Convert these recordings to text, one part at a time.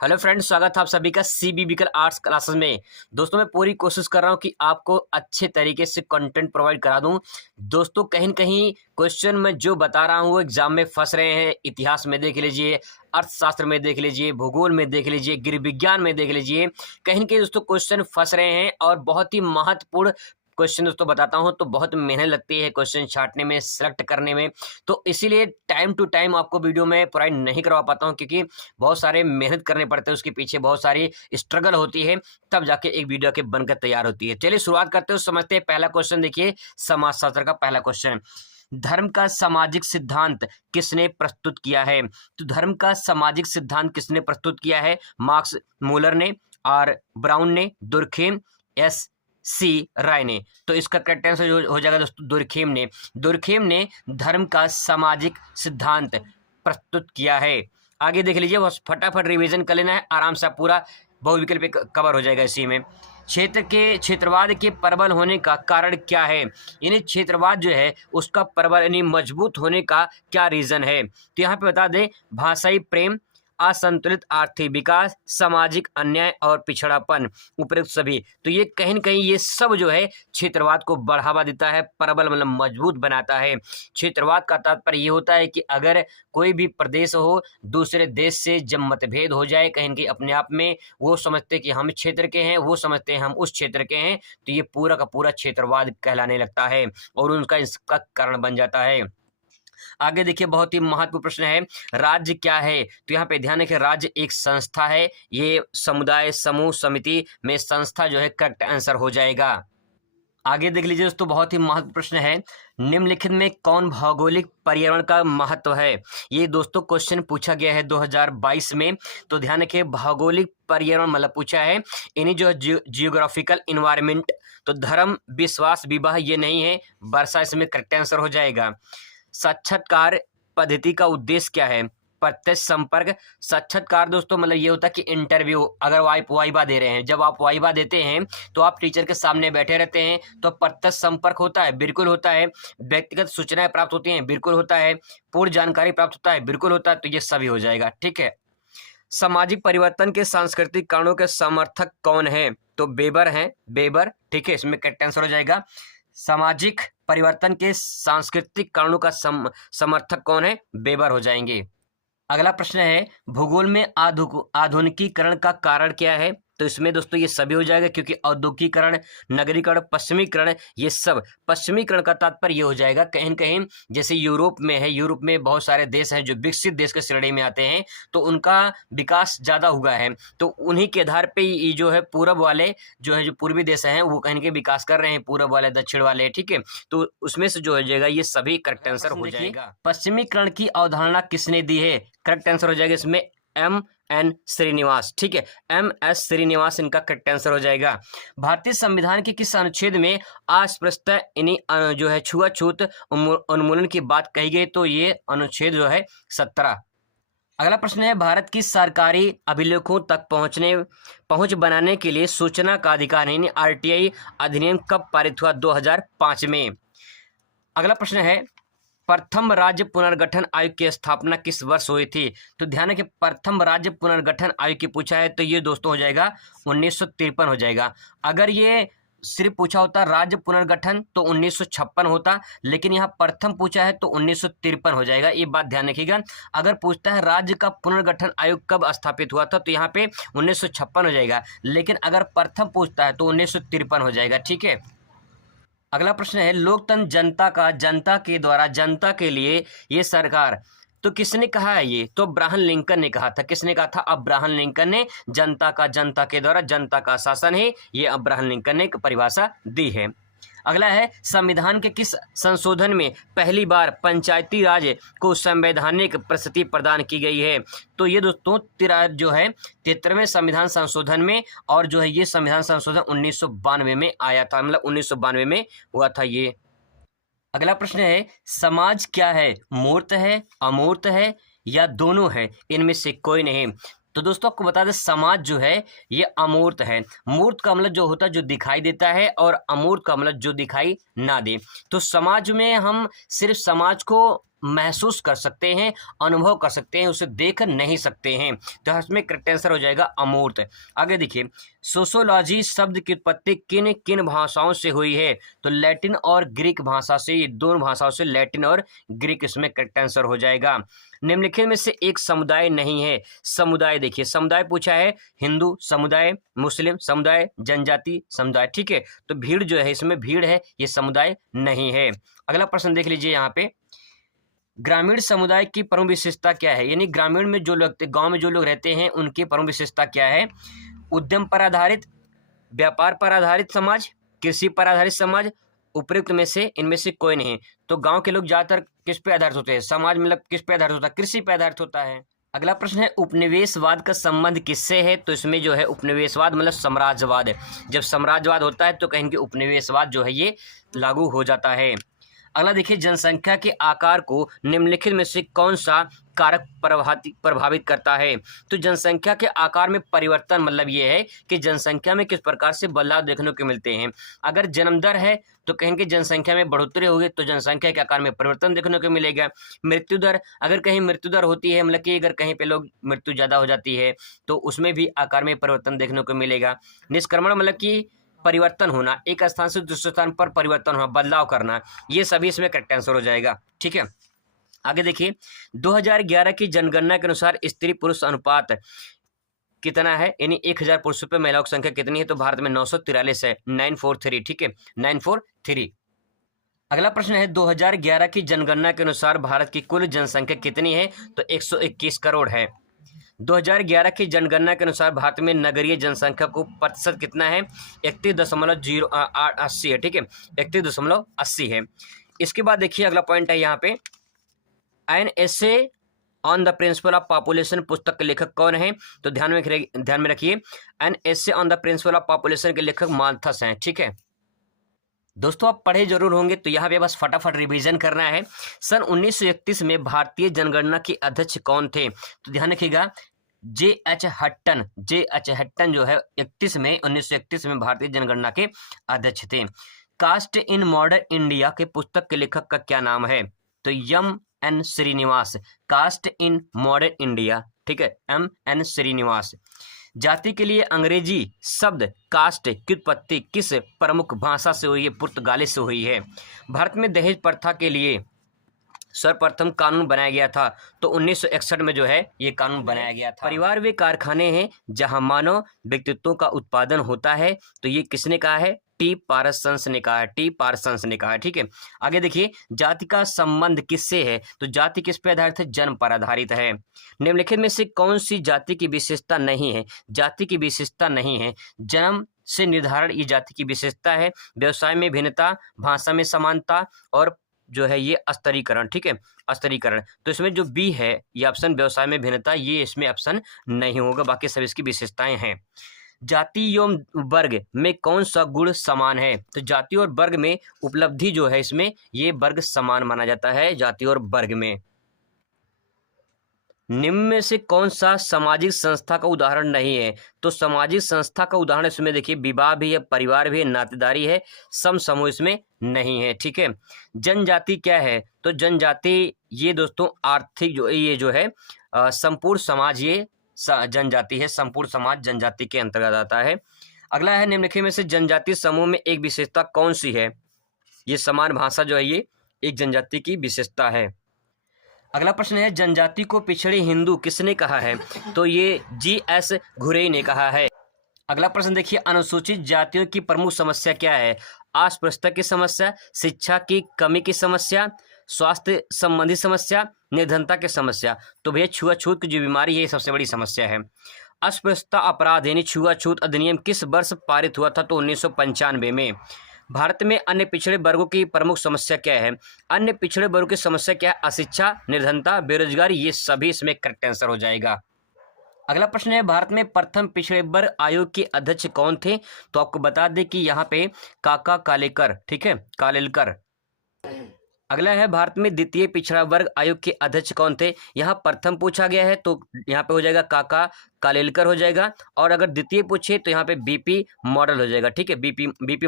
Hello friends, स्वागत है आप सभी का सीबीबिकल आर्ट्स क्लासेस में। दोस्तों मैं पूरी कोशिश कर रहा हूं कि आपको अच्छे तरीके से कंटेंट प्रोवाइड करा दूं। दोस्तों कहीं न कहीं क्वेश्चन मैं जो बता रहा हूं वो एग्जाम में फंस रहे हैं। इतिहास में देख लीजिए, अर्थशास्त्र में देख लीजिए, भूगोल में देख लीजिए, गृह विज्ञान में देख लीजिए। कहीं न कहीं दोस्तों क्वेश्चन फंस रहे हैं और बहुत ही महत्वपूर्ण क्वेश्चन दोस्तों बताता हूं, तो बहुत मेहनत लगती है क्वेश्चन छांटने में, सेलेक्ट करने में। तो इसीलिए टाइम टू टाइम आपको वीडियो में प्रोवाइड नहीं करवा पाता हूं, क्योंकि बहुत सारे मेहनत करने पड़ते हैं, उसके पीछे बहुत सारी स्ट्रगल होती है, तब जाके एक वीडियो के बनकर तैयार होती है। चलिए शुरुआत करते हैं, समझते हैं। पहला क्वेश्चन देखिए, समाजशास्त्र का पहला क्वेश्चन। धर्म का सामाजिक सिद्धांत किसने प्रस्तुत किया है? तो धर्म का सामाजिक सिद्धांत किसने प्रस्तुत किया है? मार्क्स मूलर ने, आर ब्राउन ने, दुर्खेम, एस सी राय ने। तो इसका करेक्ट आंसर हो जाएगा दोस्तों दुर्खेम ने। दुर्खेम ने धर्म का सामाजिक सिद्धांत प्रस्तुत किया है। आगे देख लीजिए, बस फटाफट रिवीजन कर लेना है, आराम से पूरा बहुविकल्प पे कवर हो जाएगा इसी में। क्षेत्रवाद के प्रबल होने का कारण क्या है? यानी क्षेत्रवाद जो है उसका प्रबल यानी मजबूत होने का क्या रीजन है? तो यहाँ पे बता दें, भाषाई प्रेम, असंतुलित आर्थिक विकास, सामाजिक अन्याय और पिछड़ापन, उपयुक्त सभी। तो ये कहीं न कहीं ये सब जो है क्षेत्रवाद को बढ़ावा देता है, प्रबल मतलब मजबूत बनाता है। क्षेत्रवाद का तात्पर्य ये होता है कि अगर कोई भी प्रदेश हो, दूसरे देश से जब मतभेद हो जाए कहीं न कहीं अपने आप में, वो समझते हैं कि हम क्षेत्र के हैं, वो समझते हैं हम उस क्षेत्र के हैं, तो ये पूरा का पूरा क्षेत्रवाद कहलाने लगता है और उनका इसका कारण बन जाता है। आगे देखिए, बहुत ही महत्वपूर्ण प्रश्न है, राज्य क्या है? तो यहाँ पे ध्यान रखिए, राज्य एक संस्था है। ये समुदाय, समूह, समिति में संस्था जो है करेक्ट आंसर हो जाएगा। आगे देख लीजिए दोस्तों, बहुत ही महत्वपूर्ण प्रश्न है, निम्नलिखित में कौन भौगोलिक पर्यावरण का महत्व है? ये दोस्तों क्वेश्चन पूछा गया है 2022 में। तो ध्यान रखिए, भौगोलिक पर्यावरण मतलब पूछा है इन्हीं जो जियोग्राफिकल इन्वायरमेंट। तो धर्म, विश्वास, विवाह ये नहीं है, वर्षा इसमें करेक्ट आंसर हो जाएगा। साक्षात्कार पद्धति का उद्देश्य क्या है? प्रत्यक्ष संपर्क। साक्षात्कार दोस्तों मतलब ये होता है कि इंटरव्यू, अगर आप वाइवा दे रहे हैं, जब आप वाइवा देते हैं तो आप टीचर के सामने बैठे रहते हैं, तो प्रत्यक्ष संपर्क होता है, बिल्कुल होता है। व्यक्तिगत सूचनाएं प्राप्त होती हैं, बिल्कुल होता है। पूर्ण जानकारी प्राप्त होता है, बिल्कुल होता है। तो ये सभी हो जाएगा, ठीक है। सामाजिक परिवर्तन के सांस्कृतिक कारणों के समर्थक कौन है? तो बेबर हैं, बेबर, ठीक है, इसमें करेक्ट आंसर हो जाएगा। सामाजिक परिवर्तन के सांस्कृतिक कारणों का समर्थक कौन है? बेबर हो जाएंगे। अगला प्रश्न है, भूगोल में आधुनिकीकरण का कारण क्या है? तो इसमें दोस्तों ये सभी हो जाएगा, क्योंकि औद्योगिकीकरण, नगरीकरण, पश्चिमीकरण, ये सब। पश्चिमीकरण का तात्पर्य ये हो जाएगा कहीं न कहीं जैसे यूरोप में है, यूरोप में बहुत सारे देश हैं जो विकसित देश के श्रेणी में आते हैं, तो उनका विकास ज़्यादा हुआ है, तो उन्हीं के आधार पे ये जो है पूरब वाले जो है, जो पूर्वी देश हैं वो कहीं के विकास कर रहे हैं, पूरब वाले, दक्षिण वाले, ठीक है। तो उसमें से जो हो जाएगा ये सभी करेक्ट आंसर हो जाएगा। पश्चिमीकरण की अवधारणा किसने दी है? करेक्ट आंसर हो जाएगा इसमें M.N. श्रीनिवास, ठीक है, M.S. श्रीनिवास इनका करेक्ट आंसर हो जाएगा। भारतीय संविधान के किस अनुच्छेद में अस्पृश्यता यानी जो है छुआछूत उन्मूलन की बात कही गई? तो ये अनुच्छेद जो है 17। अगला प्रश्न है, भारत की सरकारी अभिलेखों तक पहुंच बनाने के लिए सूचना का अधिकार यानी RTI अधिनियम कब पारित हुआ? 2005 में। अगला प्रश्न है, प्रथम राज्य पुनर्गठन आयोग की स्थापना किस वर्ष हुई थी? तो ध्यान रखिए, प्रथम राज्य पुनर्गठन आयोग की पूछा है तो ये दोस्तों हो जाएगा 1953 हो जाएगा। अगर ये सिर्फ पूछा होता राज्य पुनर्गठन तो 1956 होता, लेकिन यहाँ प्रथम पूछा है तो 1953 हो जाएगा, ये बात ध्यान रखिएगा। अगर पूछता है राज्य का पुनर्गठन आयोग कब स्थापित हुआ था, तो यहाँ पे 1956 हो जाएगा, लेकिन अगर प्रथम पूछता है तो 1953 हो जाएगा, ठीक है। अगला प्रश्न है, लोकतंत्र जनता के द्वारा जनता के लिए ये सरकार, तो किसने कहा है ये? तो अब्राहम लिंकन ने कहा था। किसने कहा था? अब्राहम लिंकन ने। जनता के द्वारा जनता का शासन है, ये अब्राहम लिंकन ने एक परिभाषा दी है। अगला है, संविधान के किस संशोधन में पहली बार पंचायती राज को संवैधानिक प्रस्तुति प्रदान की गई है? तो ये दोस्तों जो है 73वें संविधान संशोधन में, और जो है ये संविधान संशोधन 1992 में आया था, मतलब 1992 में हुआ था ये। अगला प्रश्न है, समाज क्या है? मूर्त है, अमूर्त है या दोनों है? इनमें से कोई नहीं। तो दोस्तों आपको बता दें, समाज जो है ये अमूर्त है। मूर्त का मतलब जो होता है जो दिखाई देता है, और अमूर्त का मतलब जो दिखाई ना दे। तो समाज में हम सिर्फ समाज को महसूस कर सकते हैं, अनुभव कर सकते हैं, उसे देख नहीं सकते हैं। तो इसमें करेक्ट आंसर हो जाएगा अमूर्त। आगे देखिए, सोशियोलॉजी शब्द की उत्पत्ति किन किन भाषाओं से हुई है? तो लैटिन और ग्रीक भाषा से, ये दोनों भाषाओं से, लैटिन और ग्रीक इसमें करेक्ट आंसर हो जाएगा। निम्नलिखित में से एक समुदाय नहीं है। समुदाय देखिए, समुदाय पूछा है, हिंदू समुदाय, मुस्लिम समुदाय, जनजाति समुदाय, ठीक है। तो भीड़ जो है, इसमें भीड़ है, ये समुदाय नहीं है। अगला प्रश्न देख लीजिए यहाँ पे, ग्रामीण समुदाय की प्रमुख विशेषता क्या है? यानी ग्रामीण में जो लोग, गांव में जो लोग रहते हैं, उनकी प्रमुख विशेषता क्या है? उद्यम पर आधारित, व्यापार पर आधारित समाज, कृषि पर आधारित समाज, उपयुक्त में से इनमें से कोई नहीं। तो गांव के लोग ज्यादातर किस पे आधारित होते हैं? समाज मतलब किस पे आधारित होता है? कृषि पे आधारित होता है। अगला प्रश्न है, उपनिवेशवाद का संबंध किससे है? तो इसमें जो है उपनिवेशवाद मतलब साम्राज्यवाद है। जब साम्राज्यवाद होता है तो कहेंगे उपनिवेशवाद जो है ये लागू हो जाता है। अगला देखिए, जनसंख्या के आकार को निम्नलिखित में से कौन सा कारक प्रभावित करता है? तो जनसंख्या के आकार में परिवर्तन मतलब ये है कि जनसंख्या में किस प्रकार से बदलाव देखने को मिलते हैं। अगर जन्म दर है तो कहेंगे जनसंख्या में बढ़ोतरी होगी, तो जनसंख्या के आकार में परिवर्तन देखने को मिलेगा। मृत्यु दर, अगर कहीं मृत्यु दर होती है, मतलब कि अगर कहीं पे लोग मृत्यु ज़्यादा हो जाती है तो उसमें भी आकार में परिवर्तन देखने को मिलेगा। निष्क्रमण मतलब कि परिवर्तन होना, एक स्थान से दूसरे स्थान पर परिवर्तन होना, बदलाव करना, ये सभी इसमें करेक्ट आंसर हो जाएगा। ठीक है, आगे देखिए, 2011 की जनगणना के अनुसार स्त्री पुरुष अनुपात कितना है? यानी 1000 पुरुषों पे महिलाओं की संख्या कितनी है? तो भारत में 943 है, 943। ठीक है, 943। अगला प्रश्न है, 2011 की जनगणना के अनुसार भारत की कुल जनसंख्या कितनी है? तो 121 करोड़ है। 2011 की जनगणना के अनुसार भारत में नगरीय जनसंख्या को प्रतिशत कितना है? 31.80 है। ठीक है, 31.80 है। इसके बाद देखिए, अगला पॉइंट है यहाँ पे, an essay on the principle of population पुस्तक के लेखक कौन है? तो ध्यान में रखिए, an essay on the principle of population के लेखक माल्थस हैं। ठीक है दोस्तों, आप पढ़े जरूर होंगे, तो यहाँ पे बस फटाफट रिवीजन करना है। सन 1931 में भारतीय जनगणना के अध्यक्ष कौन थे? तो ध्यान रखिएगा, जे.एच. हट्टन जो है 1931 में भारतीय जनगणना के अध्यक्ष थे। कास्ट इन मॉडर्न इंडिया के पुस्तक के लेखक का क्या नाम है? तो M.N. Srinivas, caste in modern India. ठीक है, M.N. श्रीनिवास। जाति के लिए अंग्रेजी शब्द कास्ट की उत्पत्ति किस प्रमुख भाषा से हुई है? पुर्तगाली से हुई है। भारत में दहेज प्रथा के लिए सर्वप्रथम कानून बनाया गया था, तो 1961 में जो है ये कानून बनाया गया था। परिवार वे कारखाने हैं जहां मानव व्यक्तित्वों का उत्पादन होता है, तो ये किसने कहा है? टी पार्सन्स ने कहा है। ठीक है, आगे देखिए, जाति का संबंध किससे है? तो जाति किस पे आधारित है? जन्म पर आधारित है। निम्नलिखित में से कौन सी जाति की विशेषता नहीं है? जाति की विशेषता नहीं है, जन्म से निर्धारण ये जाति की विशेषता है। व्यवसाय में भिन्नता, भाषा में समानता, और जो है ये स्तरीकरण। ठीक है, स्तरीकरण। तो इसमें जो बी है ये ऑप्शन, व्यवसाय में भिन्नता, ये इसमें ऑप्शन नहीं होगा, बाकी सब इसकी विशेषताएं हैं। जाति एवं वर्ग में कौन सा गुण समान है? तो जाति और वर्ग में उपलब्धि जो है इसमें ये वर्ग समान माना जाता है, जाति और वर्ग में। निम्न में से कौन सा सामाजिक संस्था का उदाहरण नहीं है? तो सामाजिक संस्था का उदाहरण इसमें देखिए, विवाह भी है, परिवार भी है, नातेदारी है, समूह इसमें नहीं है। ठीक है, जनजाति क्या है? तो जनजाति ये दोस्तों आर्थिक जो है संपूर्ण समाज, ये जनजाति है, संपूर्ण समाज जनजाति के अंतर्गत आता है। अगला है, निम्नलिखित में से जनजाति समूह में एक विशेषता कौन सी है? ये समान भाषा जो है ये एक जनजाति की विशेषता है। अगला प्रश्न है, जनजाति को पिछड़े हिंदू किसने कहा है? तो ये G.S. घुरे ने कहा है। अगला प्रश्न देखिए, अनुसूचित जातियों की प्रमुख समस्या क्या है? अस्पृश्यता की समस्या, शिक्षा की कमी की समस्या, स्वास्थ्य संबंधी समस्या, निर्धनता की समस्या। तो भैया छुआछूत की जो बीमारी है ये सबसे बड़ी समस्या है। अस्पृश्यता अपराध यानी छुआछूत अधिनियम किस वर्ष पारित हुआ था? तो 1995 में। भारत में अन्य पिछड़े वर्गों की प्रमुख समस्या क्या है? अन्य पिछड़े वर्गों की समस्या क्या है? अशिक्षा, निर्धनता, बेरोजगारी, ये सभी इसमें करेक्ट आंसर हो जाएगा। अगला प्रश्न है, भारत में प्रथम पिछड़े वर्ग आयोग के अध्यक्ष कौन थे? तो आपको बता दें कि यहाँ पे काका कालेकर, ठीक है, कालेलकर, अगला है भारत में द्वितीय पिछड़ा वर्ग आयोग के अध्यक्ष कौन थे। यहाँ प्रथम पूछा गया है तो यहाँ पे हो जाएगा काका कालेलकर हो जाएगा, और अगर द्वितीय पूछे तो यहाँ पे बीपी मॉडल हो जाएगा। ठीक है, बीपी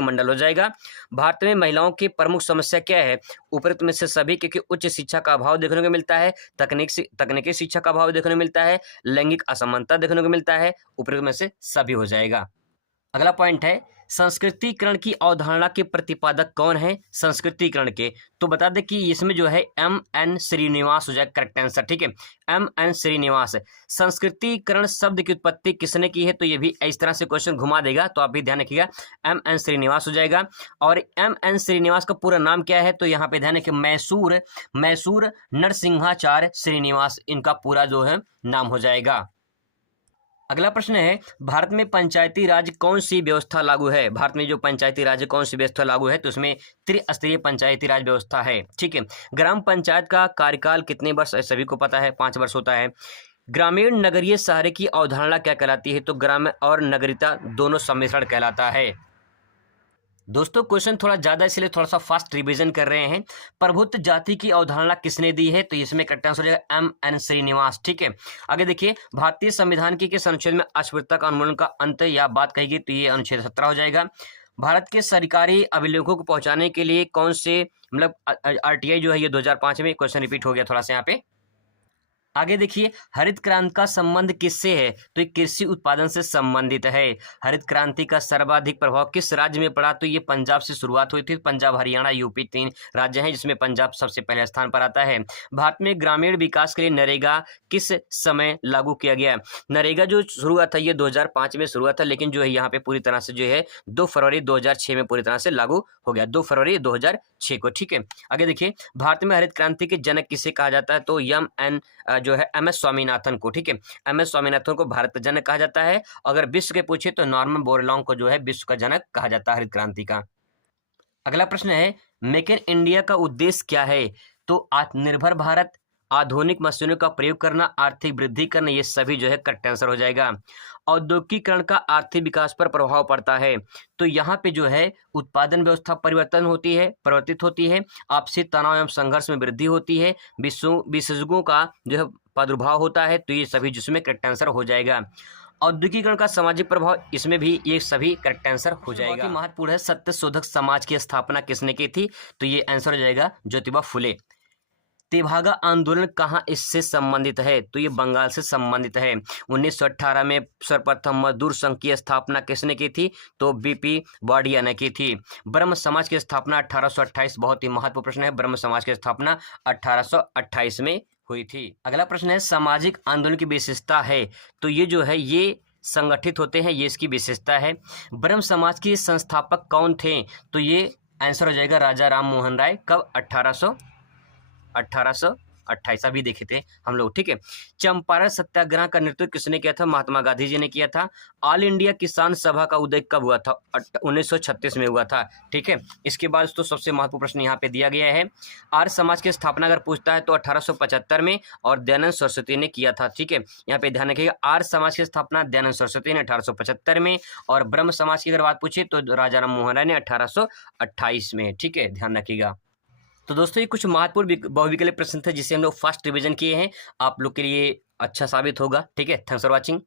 मंडल हो जाएगा। भारत में महिलाओं की प्रमुख समस्या क्या है। उपरोक्त में से सभी, क्योंकि उच्च शिक्षा का अभाव देखने को मिलता है, तकनीकी शिक्षा का अभाव देखने को मिलता है, लैंगिक असमानता देखने को मिलता है, उपरोक्त में से सभी हो जाएगा। अगला पॉइंट है संस्कृतिकरण की अवधारणा के प्रतिपादक कौन है। संस्कृतिकरण के तो बता दें कि इसमें जो है M.N. श्रीनिवास हो जाएगा करेक्ट आंसर। ठीक है, M.N. श्रीनिवास। संस्कृतिकरण शब्द की उत्पत्ति किसने की है, तो ये भी इस तरह से क्वेश्चन घुमा देगा, तो आप भी ध्यान रखिएगा, M.N. श्रीनिवास हो जाएगा। और M.N. श्रीनिवास का पूरा नाम क्या है, तो यहाँ पे ध्यान रखिए मैसूर नरसिंहाचार्य श्रीनिवास इनका पूरा जो है नाम हो जाएगा। अगला प्रश्न है भारत में पंचायती राज कौन सी व्यवस्था लागू है। भारत में जो पंचायती राज कौन सी व्यवस्था लागू है, तो उसमें त्रिस्तरीय पंचायती राज व्यवस्था है। ठीक है, ग्राम पंचायत का कार्यकाल कितने वर्ष सभी को पता है, 5 वर्ष होता है। ग्रामीण नगरीय शहर की अवधारणा क्या कहलाती है, तो ग्राम और नगरीयता दोनों सम्मिश्रण कहलाता है। दोस्तों क्वेश्चन थोड़ा ज़्यादा इसलिए थोड़ा सा फास्ट रिवीजन कर रहे हैं। प्रभुत्व जाति की अवधारणा किसने दी है, तो इसमें करेक्ट आंसर हो जाएगा M.N. श्रीनिवास। ठीक है, आगे देखिए भारतीय संविधान के किस अनुच्छेद में अस्पृश्यता का उन्मूलन का अंत या बात कहेगी, तो ये अनुच्छेद 17 हो जाएगा। भारत के सरकारी अभिलेखों को पहुंचाने के लिए कौन से मतलब RTI जो है ये 2005 में, क्वेश्चन रिपीट हो गया थोड़ा सा यहाँ पे। आगे देखिए हरित क्रांति का संबंध किससे है, तो ये कृषि उत्पादन से संबंधित है। हरित क्रांति का सर्वाधिक प्रभाव किस राज्य में पड़ा, तो ये पंजाब से शुरुआत हुई थी। पंजाब, हरियाणा, यूपी 3 राज्य हैं जिसमें पंजाब सबसे पहले स्थान पर आता है। भारत में ग्रामीण विकास के लिए नरेगा किस समय लागू किया गया। नरेगा जो शुरू हुआ था ये 2005 में शुरू हुआ था, लेकिन जो है यहाँ पे पूरी तरह से जो है 2 फरवरी 2006 में पूरी तरह से लागू हो गया, 2 फरवरी 2006 को। ठीक है, आगे देखिए भारत में हरित क्रांति के जनक किसे कहा जाता है, तो जो है MS स्वामीनाथन को। ठीक है, MS स्वामीनाथन को भारत का जनक कहा जाता है। अगर विश्व के पूछे तो नॉर्मन बोरलॉन्ग को जो है विश्व का जनक कहा जाता है हरित क्रांति का। अगला प्रश्न है मेक इन इंडिया का उद्देश्य क्या है, तो आत्मनिर्भर भारत, आधुनिक मशीनों का प्रयोग करना, आर्थिक वृद्धि करना, ये सभी जो है करेक्ट आंसर हो जाएगा। औद्योगिकीकरण का आर्थिक विकास पर प्रभाव पड़ता है, तो यहाँ पे जो है उत्पादन व्यवस्था परिवर्तित होती है, आपसी तनाव एवं संघर्ष में वृद्धि होती है, विशेषज्ञों का जो है प्रादुर्भाव होता है, तो ये सभी जिसमें करेक्ट आंसर हो जाएगा। औद्योगिकीकरण का सामाजिक प्रभाव, इसमें भी ये सभी करेक्ट आंसर हो जाएगा। बहुत ही महत्वपूर्ण है सत्य शोधक समाज की स्थापना किसने की थी, तो ये आंसर हो जाएगा ज्योतिबा फुले। तेभागा आंदोलन कहाँ इससे संबंधित है, तो ये बंगाल से संबंधित है। 1918 में सर्वप्रथम मजदूर संघ की स्थापना किसने की थी, तो BP वाडिया ने की थी। ब्रह्म समाज की स्थापना 1828, बहुत ही महत्वपूर्ण प्रश्न है, ब्रह्म समाज की स्थापना 1828 में हुई थी। अगला प्रश्न है सामाजिक आंदोलन की विशेषता है, तो ये जो है ये संगठित होते हैं, ये इसकी विशेषता है। ब्रह्म समाज के संस्थापक कौन थे, तो ये आंसर हो जाएगा राजा राम मोहन राय। कब, 1828 अभी देखे थे हम लोग। ठीक है, चंपारण सत्याग्रह का नेतृत्व किसने किया था, महात्मा गांधी जी ने किया था। ऑल इंडिया किसान सभा का उदय कब हुआ था, 1936 में हुआ था। ठीक है, इसके बाद तो सबसे महत्वपूर्ण प्रश्न यहाँ पे दिया गया है। आर्य समाज की स्थापना अगर पूछता है तो 1875 में और दयानंद सरस्वती ने किया था। ठीक है, यहाँ पे ध्यान रखिएगा आर्य समाज की स्थापना दयानंद सरस्वती ने 1875 में, और ब्रह्म समाज की अगर बात पूछे तो राजा राम मोहन राय ने 1828 में। ठीक है, ध्यान रखिएगा। तो दोस्तों ये कुछ महत्वपूर्ण बहुविकल्पीय प्रश्न थे जिसे हम लोग फास्ट रिवीजन किए हैं, आप लोग के लिए अच्छा साबित होगा। ठीक है, थैंक्स फॉर वॉचिंग।